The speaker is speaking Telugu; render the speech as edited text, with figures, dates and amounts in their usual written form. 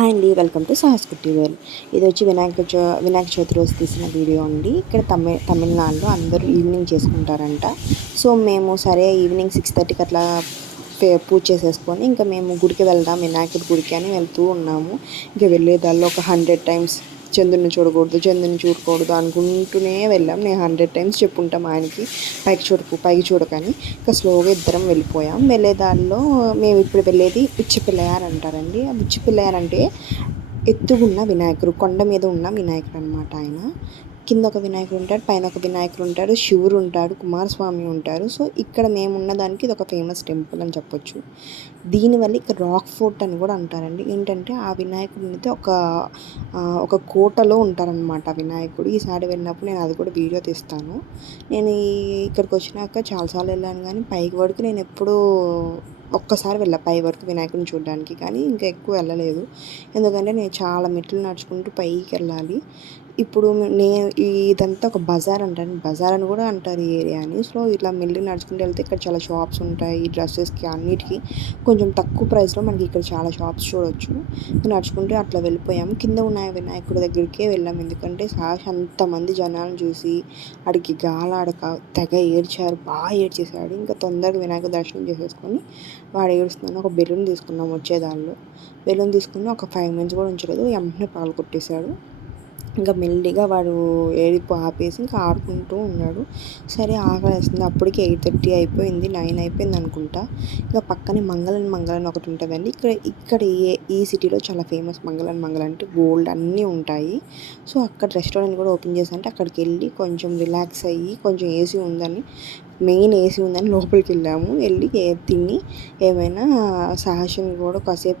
హాయ్ అండి, వెల్కమ్ టు సాహస్ కుట్టి వరల్డ్. ఇది వచ్చి వినాయక చవితి రోజు తీసిన వీడియో అండి. ఇక్కడ తమిళనాడులో అందరూ ఈవినింగ్ చేసుకుంటారంట. సో మేము సరే ఈవినింగ్ 6:30కి అట్లా పూజ చేసేసుకొని ఇంకా మేము గుడికి వెళ్దాం, వినాయకుడి గుడికి అని వెళ్తూ ఉన్నాము. ఇంకా వెళ్ళేదాల్లో ఒక 100 టైమ్స్ చంద్రుని చూడకూడదు అనుకుంటూనే వెళ్ళాం. నేను 100 టైమ్స్ చెప్పుంటాం ఆయనకి పైకి చూడకని. ఇంకా స్లోగా ఇద్దరం వెళ్ళిపోయాం. వెళ్ళేదారిలో మేము ఇప్పుడు వెళ్ళేది ఉచ్చిపిల్లయార్ అంటారండి. ఆ ఉచ్చిపిల్లయార్ అంటే ఎత్తుగున్న వినాయకుడు, కొండ మీద ఉన్న వినాయకుడు అనమాట. ఆయన కింద ఒక వినాయకుడు ఉంటాడు, పైన ఒక వినాయకుడు ఉంటాడు, శివుడు ఉంటాడు, కుమారస్వామి ఉంటారు. సో ఇక్కడ మేము ఉన్నదానికి ఇది ఒక ఫేమస్ టెంపుల్ అని చెప్పొచ్చు. దీనివల్ల ఇక్కడ రాక్ ఫోర్ట్ అని కూడా అంటారండి. ఏంటంటే ఆ వినాయకుడు అయితే ఒక కోటలో ఉంటారనమాట వినాయకుడు. ఈసారి వెళ్ళినప్పుడు నేను అది కూడా వీడియో తీస్తాను. నేను ఇక్కడికి వచ్చినాక చాలాసార్లు వెళ్ళాను, కానీ పైకి వరకు నేను ఎప్పుడూ ఒక్కసారి వెళ్ళా పై వరకు వినాయకుడిని చూడడానికి, కానీ ఇంకా ఎక్కువ వెళ్ళలేదు. ఎందుకంటే నేను చాలా మెట్లు నడుచుకుంటూ పైకి వెళ్ళాలి. ఇప్పుడు ఇదంతా ఒక బజార్ అంటారు, బజార్ అని కూడా అంటారు ఈ ఏరియాని. సో ఇట్లా మెల్లి నడుచుకుంటూ వెళ్తే ఇక్కడ చాలా షాప్స్ ఉంటాయి. ఈ డ్రెస్సెస్కి అన్నిటికీ కొంచెం తక్కువ ప్రైస్లో మనకి ఇక్కడ చాలా షాప్స్ చూడవచ్చు. నడుచుకుంటూ అట్లా వెళ్ళిపోయాము. కింద ఉన్న వినాయకుడి దగ్గరికే వెళ్ళాము. ఎందుకంటే అంతమంది జనాలను చూసి ఆడికి గాలాడక తెగ ఏడ్చారు, బాగా ఏడ్చేసాడు. ఇంకా తొందరగా వినాయకుడి దర్శనం చేసేసుకొని వాడు ఏడుస్తున్నాను ఒక బెలూన్ తీసుకున్నాం. వచ్చేదానిలో బెలూన్ తీసుకుని ఒక 5 మినిట్స్ కూడా ఉంచలేదు, వెంటనే పగలు కొట్టేశాడు. ఇంకా మెల్లిగా వాడు ఏడుపు ఆపేసి ఇంకా ఆడుకుంటూ ఉన్నాడు. సరే ఆకలేస్తుంది, అప్పటికి 8:30 అయిపోయింది, 9 అయిపోయింది అనుకుంటా. ఇంకా పక్కనే మంగళన్ ఒకటి ఉంటుందండి. ఇక్కడ ఈ సిటీలో చాలా ఫేమస్ మంగళన్ అంటే గోల్డ్ అన్నీ ఉంటాయి. సో అక్కడ రెస్టారెంట్ కూడా ఓపెన్ చేశారంటే అక్కడికి వెళ్ళి కొంచెం రిలాక్స్ అయ్యి, కొంచెం మెయిన్ ఏసీ ఉందని లోపలికి వెళ్ళాము. వెళ్ళి తిని ఏమైనా సాహసం కూడా కాసేపు